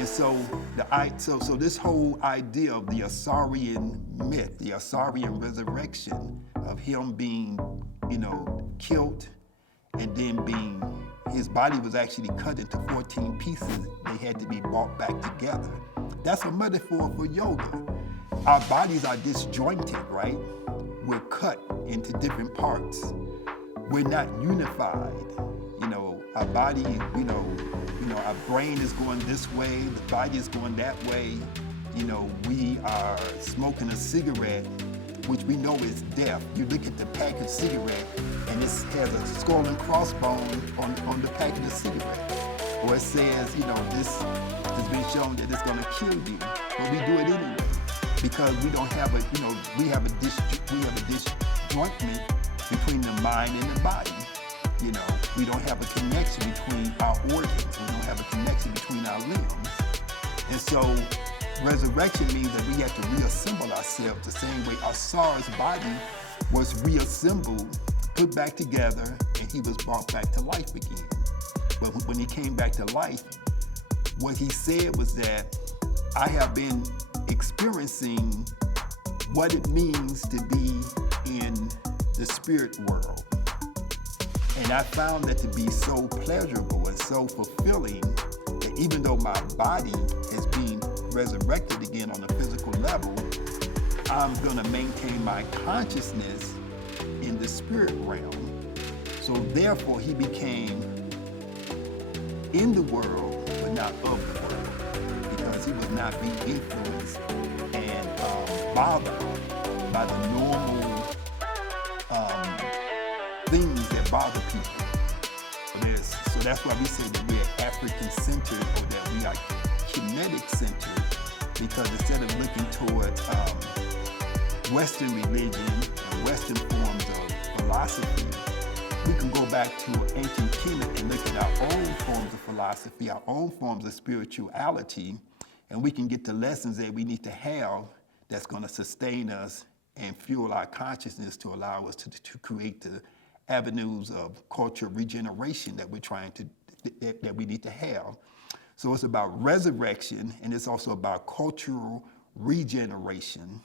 And so so this whole idea of the Ausarian myth, the Ausarian resurrection of him being, killed and then his body was actually cut into 14 pieces. They had to be brought back together. That's a metaphor for yoga. Our bodies are disjointed, right? We're cut into different parts. We're not unified. Our body, our brain is going this way, the body is going that way. We are smoking a cigarette, which we know is death. You look at the pack of cigarette and it has a skull and crossbone on the pack of the cigarette. Or it says, this has been shown that it's gonna kill you, but we do it anyway. Because we don't have we have a disjointment between the mind and the body. We don't have a connection between our organs. We don't have a connection between our limbs. And so resurrection means that we have to reassemble ourselves the same way Ausar's body was reassembled, put back together, and he was brought back to life again. But when he came back to life, what he said was that I have been experiencing what it means to be in the spirit world. And I found that to be so pleasurable and so fulfilling that even though my body is being resurrected again on a physical level, I'm gonna maintain my consciousness in the spirit realm. So therefore he became in the world, but not of the world, because he was not being influenced and bothered by the normal things that bother people. So that's why we say that we're African-centered, or that we are Kemetic Centered, because instead of looking toward Western religion and Western forms of philosophy, we can go back to ancient Kemet and look at our own forms of philosophy, our own forms of spirituality, and we can get the lessons that we need to have that's going to sustain us and fuel our consciousness to allow us to create the avenues of cultural regeneration that that we need to have. So it's about resurrection, and it's also about cultural regeneration.